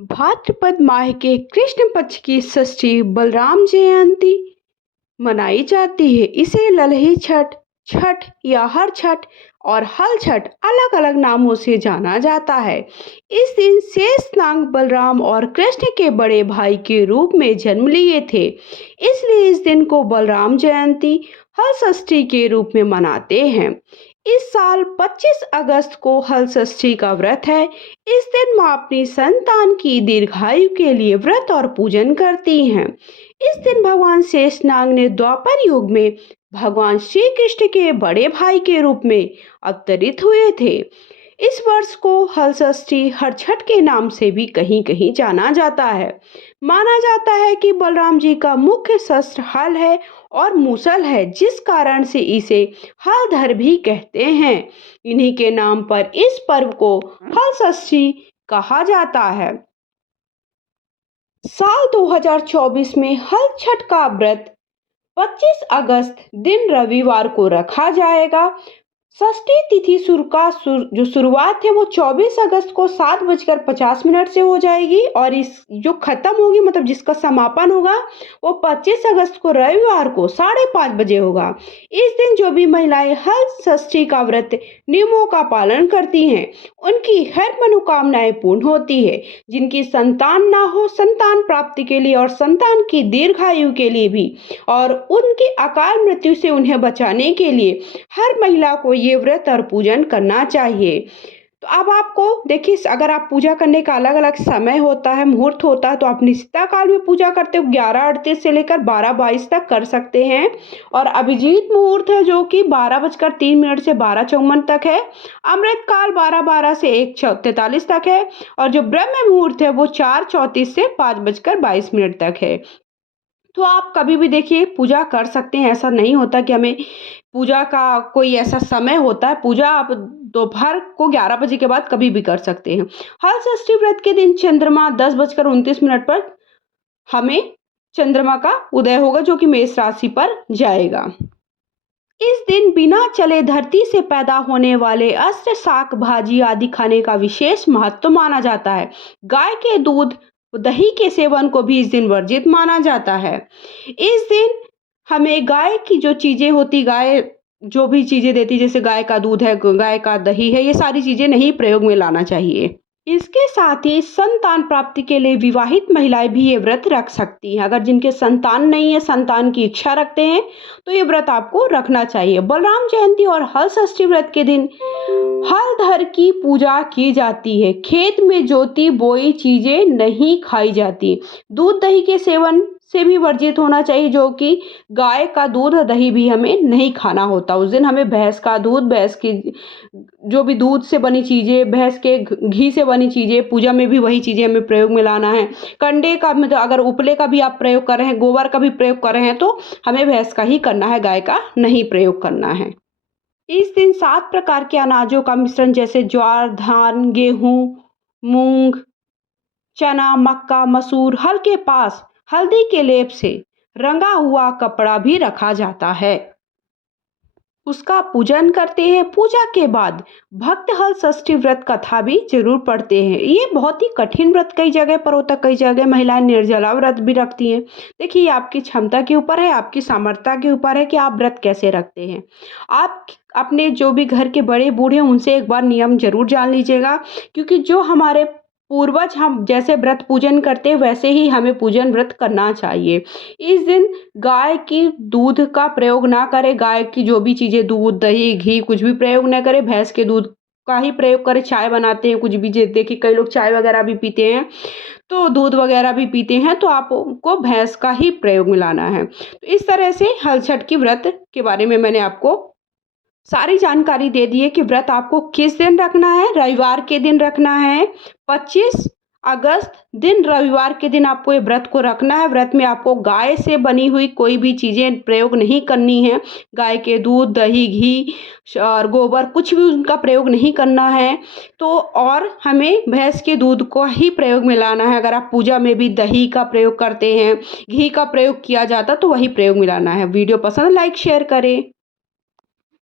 भाद्रपद माह के कृष्ण पक्ष की षष्ठी बलराम जयंती मनाई जाती है। इसे ललही छठ, छठ या हर छठ और हल छठ अलग अलग नामों से जाना जाता है। इस दिन शेषनाग बलराम और कृष्ण के बड़े भाई के रूप में जन्म लिए थे, इसलिए इस दिन को बलराम जयंती हल षष्ठी के रूप में मनाते हैं। इस साल 25 अगस्त को हल षष्ठी का व्रत है। इस दिन माँ अपनी संतान की दीर्घायु के लिए व्रत और पूजन करती हैं। इस दिन भगवान शेषनाग ने द्वापर युग में भगवान श्री कृष्ण के बड़े भाई के रूप में अवतरित हुए थे। इस वर्ष को हल षष्ठी हर छठ के नाम से भी कहीं कहीं जाना जाता है। माना जाता है कि बलराम जी का मुख्य शस्त्र हल है और मूसल है, जिस कारण से इसे हलधर भी कहते हैं। इन्हीं के नाम पर इस पर्व को हल षष्ठी कहा जाता है। साल 2024 में हल छठ का व्रत 25 अगस्त दिन रविवार को रखा जाएगा। षष्ठी तिथि जो शुरुआत है वो 24 अगस्त को 7:50 से हो जाएगी और इस जो खत्म होगी मतलब जिसका समापन होगा वो 25 अगस्त को रविवार को 5:30 बजे होगा। इस दिन जो भी महिलाएं हल षष्ठी का व्रत नियमों का पालन करती हैं उनकी हर मनोकामनाएं पूर्ण होती है। जिनकी संतान ना हो, संतान प्राप्ति के लिए और संतान की दीर्घायु के लिए भी और उनकी अकाल मृत्यु से उन्हें बचाने के लिए हर महिला को ये व्रत और पूजन करना चाहिए। तो अब आपको देखिए, अगर आप पूजा करने का अलग अलग समय होता है, मुहूर्त होता है, तो आप निश्चिता काल में पूजा करते हो 11:38 से लेकर 12:22 तक कर सकते हैं। और अभिजीत मुहूर्त है जो कि 12:03 से 12:54 तक है। अमृत काल 12:12 से 1:43 तक है और जो ब्रह्म मुहूर्त है वो 4:34 से 5:22 तक है। तो आप कभी भी देखिए पूजा कर सकते हैं। ऐसा नहीं होता कि हमें पूजा का कोई ऐसा समय होता है। पूजा आप दोपहर को 11 बजे के बाद कभी भी कर सकते हैं। हल षष्ठी व्रत के दिन चंद्रमा 10:29 पर हमें चंद्रमा का उदय होगा जो कि मेष राशि पर जाएगा। इस दिन बिना चले धरती से पैदा होने वाले अस्त्र, शाक भाजी आदि खाने का विशेष महत्व माना जाता है। गाय के दूध, दही के सेवन को भी इस दिन वर्जित माना जाता है। इस दिन हमें गाय की जो चीजें होती, गाय जो भी चीजें देती, जैसे गाय का दूध है, गाय का दही है, ये सारी चीजें नहीं प्रयोग में लाना चाहिए। इसके साथ ही संतान प्राप्ति के लिए विवाहित महिलाएं भी ये व्रत रख सकती हैं। अगर जिनके संतान नहीं है, संतान की इच्छा रखते हैं, तो ये व्रत आपको रखना चाहिए। बलराम जयंती और हल षष्ठी व्रत के दिन हलधर की पूजा की जाती है। खेत में जोती बोई चीजें नहीं खाई जाती। दूध दही के सेवन से भी वर्जित होना चाहिए, जो कि गाय का दूध और दही भी हमें नहीं खाना होता। उस दिन हमें भैंस का दूध, भैंस की जो भी दूध से बनी चीज़ें, भैंस के घी से बनी चीज़ें, पूजा में भी वही चीज़ें हमें प्रयोग में लाना है। कंडे का मतलब अगर उपले का भी आप प्रयोग कर रहे हैं, गोबर का भी प्रयोग कर रहे हैं, तो हमें भैंस का ही करना है, गाय का नहीं प्रयोग करना है। इस दिन 7 प्रकार के अनाजों का मिश्रण जैसे ज्वार, धान, गेहूं, मूंग, चना, मक्का, मसूर, हल के पास हल्दी के लेप से रंगा हुआ कपड़ा भी रखा जाता है। उसका पूजन करते हैं। पूजा के बाद भक्त हल षष्ठी व्रत कथा भी जरूर पढ़ते हैं। ये बहुत ही कठिन व्रत कई जगह पर होता है। कई जगह महिलाएं निर्जला व्रत भी रखती हैं। देखिए, आपकी क्षमता के ऊपर है, आपकी सामर्थ्य के ऊपर है कि आप व्रत कैसे रखते हैं। आप अपने जो भी घर के बड़े बूढ़े हैं उनसे एक बार नियम जरूर जान लीजिएगा, क्योंकि जो हमारे पूर्वज हम जैसे व्रत पूजन करते हैं वैसे ही हमें पूजन व्रत करना चाहिए। इस दिन गाय की दूध का प्रयोग ना करें। गाय की जो भी चीज़ें, दूध, दही, घी, कुछ भी प्रयोग ना करें। भैंस के दूध का ही प्रयोग करें। चाय बनाते हैं, कुछ भी देखिए कई लोग चाय वगैरह भी पीते हैं, तो दूध वगैरह भी पीते हैं, तो आपको भैंस का ही प्रयोग में लाना है। तो इस तरह से हल छठ की व्रत के बारे में मैंने आपको सारी जानकारी दे दी है कि व्रत आपको किस दिन रखना है। रविवार के दिन रखना है। 25 अगस्त दिन रविवार के दिन आपको ये व्रत को रखना है। व्रत में आपको गाय से बनी हुई कोई भी चीज़ें प्रयोग नहीं करनी है। गाय के दूध, दही, घी और गोबर कुछ भी उनका प्रयोग नहीं करना है। तो और हमें भैंस के दूध को ही प्रयोग में लाना है। अगर आप पूजा में भी दही का प्रयोग करते हैं, घी का प्रयोग किया जाता, तो वही प्रयोग में लाना है। वीडियो पसंद लाइक शेयर करें।